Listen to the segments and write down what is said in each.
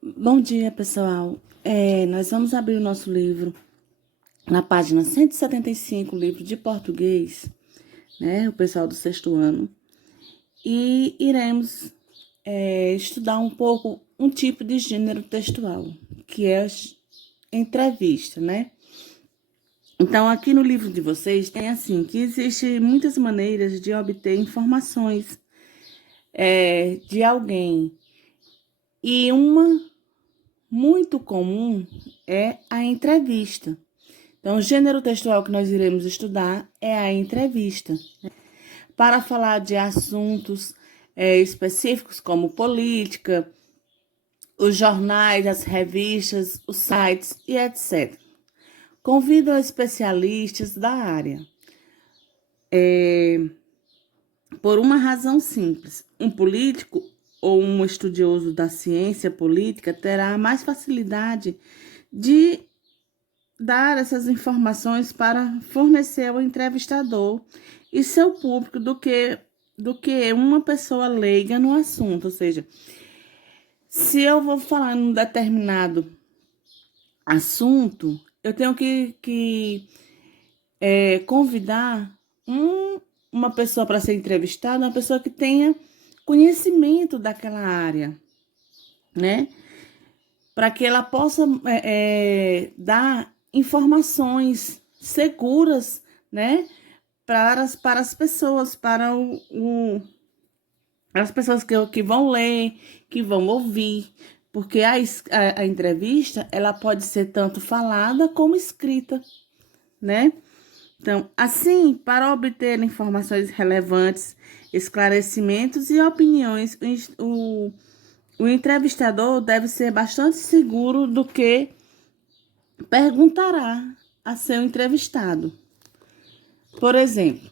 Bom dia, pessoal. Nós vamos abrir o nosso livro na página 175, livro de português, né? O pessoal do sexto ano. E iremos estudar um pouco um tipo de gênero textual, que é a entrevista, né? Então, aqui no livro de vocês tem assim, que existem muitas maneiras de obter informações de alguém. E uma muito comum é a entrevista. Então, o gênero textual que nós iremos estudar é a entrevista, para falar de assuntos específicos como política, os jornais, as revistas, os sites e etc. Convido especialistas da área, por uma razão simples. Um político ou um estudioso da ciência política terá mais facilidade de dar essas informações para fornecer ao entrevistador e seu público do que uma pessoa leiga no assunto. Ou seja, se eu vou falar num determinado assunto, eu tenho que convidar uma pessoa para ser entrevistada, uma pessoa que tenha conhecimento daquela área, né? Para que ela possa dar informações seguras, né? Para as pessoas, as pessoas que vão ler, que vão ouvir, porque a entrevista ela pode ser tanto falada como escrita, né? Então, assim, para obter informações relevantes, esclarecimentos e opiniões, o entrevistador deve ser bastante seguro do que perguntará a seu entrevistado. Por exemplo,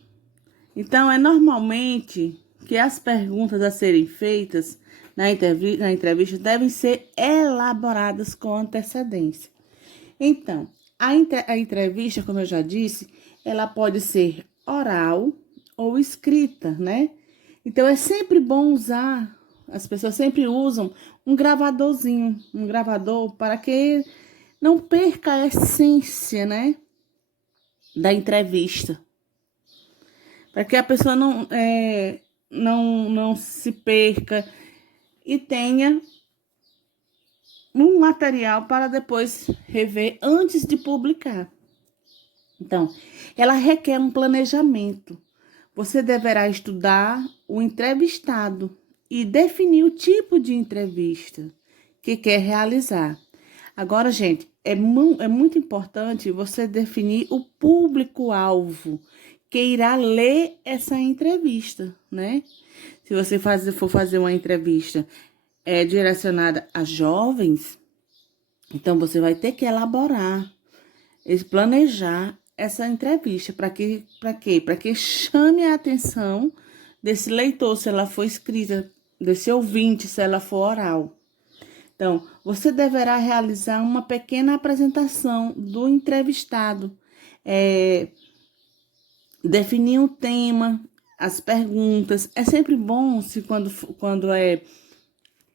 então é normalmente que as perguntas a serem feitas na entrevista devem ser elaboradas com antecedência. Então, a entrevista, como eu já disse, ela pode ser oral ou escrita, né? Então, é sempre bom usar, as pessoas sempre usam um gravadorzinho, um gravador, para que não perca a essência, né, da entrevista. Para que a pessoa não se perca e tenha um material para depois rever antes de publicar. Então, ela requer um planejamento. Você deverá estudar o entrevistado e definir o tipo de entrevista que quer realizar. Agora, gente, é muito importante você definir o público-alvo que irá ler essa entrevista, né? Se você for fazer uma entrevista direcionada a jovens, então você vai ter que elaborar, planejar essa entrevista. Para quê? Para que chame a atenção desse leitor, se ela for escrita, desse ouvinte, se ela for oral. Então, você deverá realizar uma pequena apresentação do entrevistado, definir um tema, as perguntas. É sempre bom, se quando é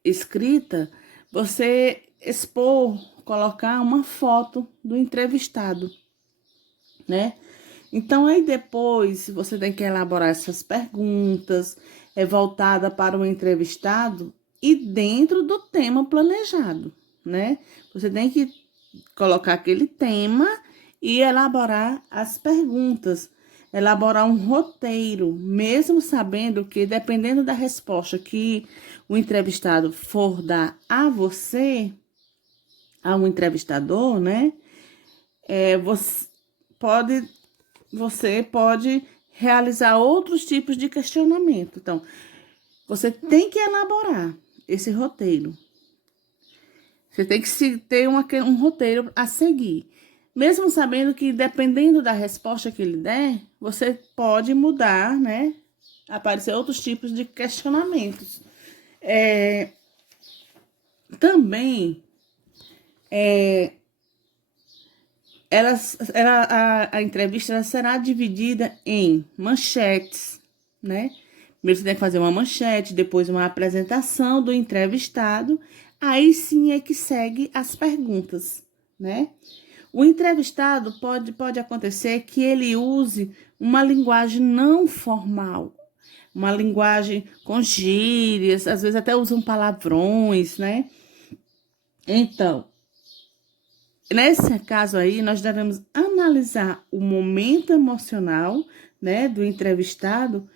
escrita, você expor, colocar uma foto do entrevistado, né? Então, aí depois você tem que elaborar essas perguntas, voltada para o entrevistado e dentro do tema planejado, né? Você tem que colocar aquele tema e elaborar as perguntas, elaborar um roteiro, mesmo sabendo que, dependendo da resposta que o entrevistado for dar a você, ao entrevistador, né? Você pode realizar outros tipos de questionamento. Então, você tem que elaborar esse roteiro. Você tem que ter um roteiro a seguir. Mesmo sabendo que, dependendo da resposta que ele der, você pode mudar, né? Aparecer outros tipos de questionamentos. Também, a entrevista ela será dividida em manchetes, né? Primeiro você tem que fazer uma manchete, depois uma apresentação do entrevistado, Aí sim é que segue as perguntas, né? O entrevistado pode acontecer que ele use uma linguagem não formal, uma linguagem com gírias, às vezes até usam palavrões, né? Então, nesse caso aí, nós devemos analisar o momento emocional, né, do entrevistado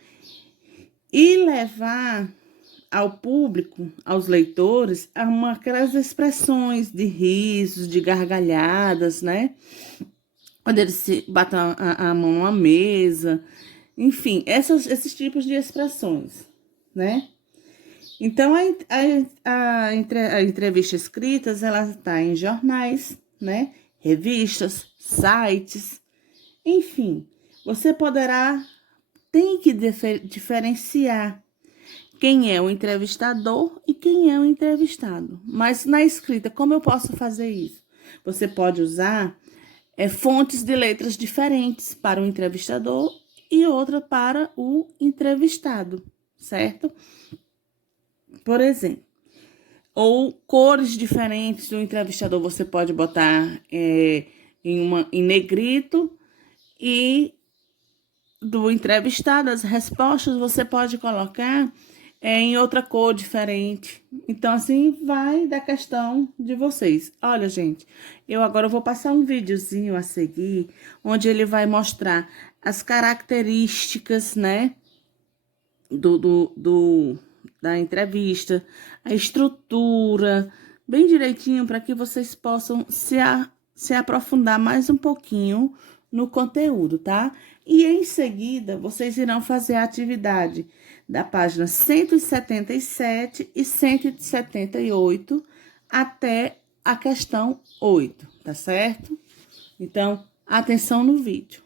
e levar ao público, aos leitores, aquelas expressões de risos, de gargalhadas, né? Quando eles se batem a mão na mesa, enfim, esses tipos de expressões, né? Então, a entrevista escrita, ela está em jornais, né? Revistas, sites, enfim. Você tem que diferenciar quem é o entrevistador e quem é o entrevistado. Mas na escrita, como eu posso fazer isso? Você pode usar fontes de letras diferentes para o entrevistador e outra para o entrevistado, certo? Por exemplo, ou cores diferentes do entrevistador, você pode botar em negrito, e do entrevistado, as respostas você pode colocar em outra cor diferente. Então, assim, vai da questão de vocês. Olha, gente, eu agora vou passar um videozinho a seguir, onde ele vai mostrar as características, né, da entrevista, a estrutura, bem direitinho, para que vocês possam se aprofundar mais um pouquinho no conteúdo, tá? E em seguida, vocês irão fazer a atividade da página 177 e 178 até a questão 8, tá certo? Então, atenção no vídeo.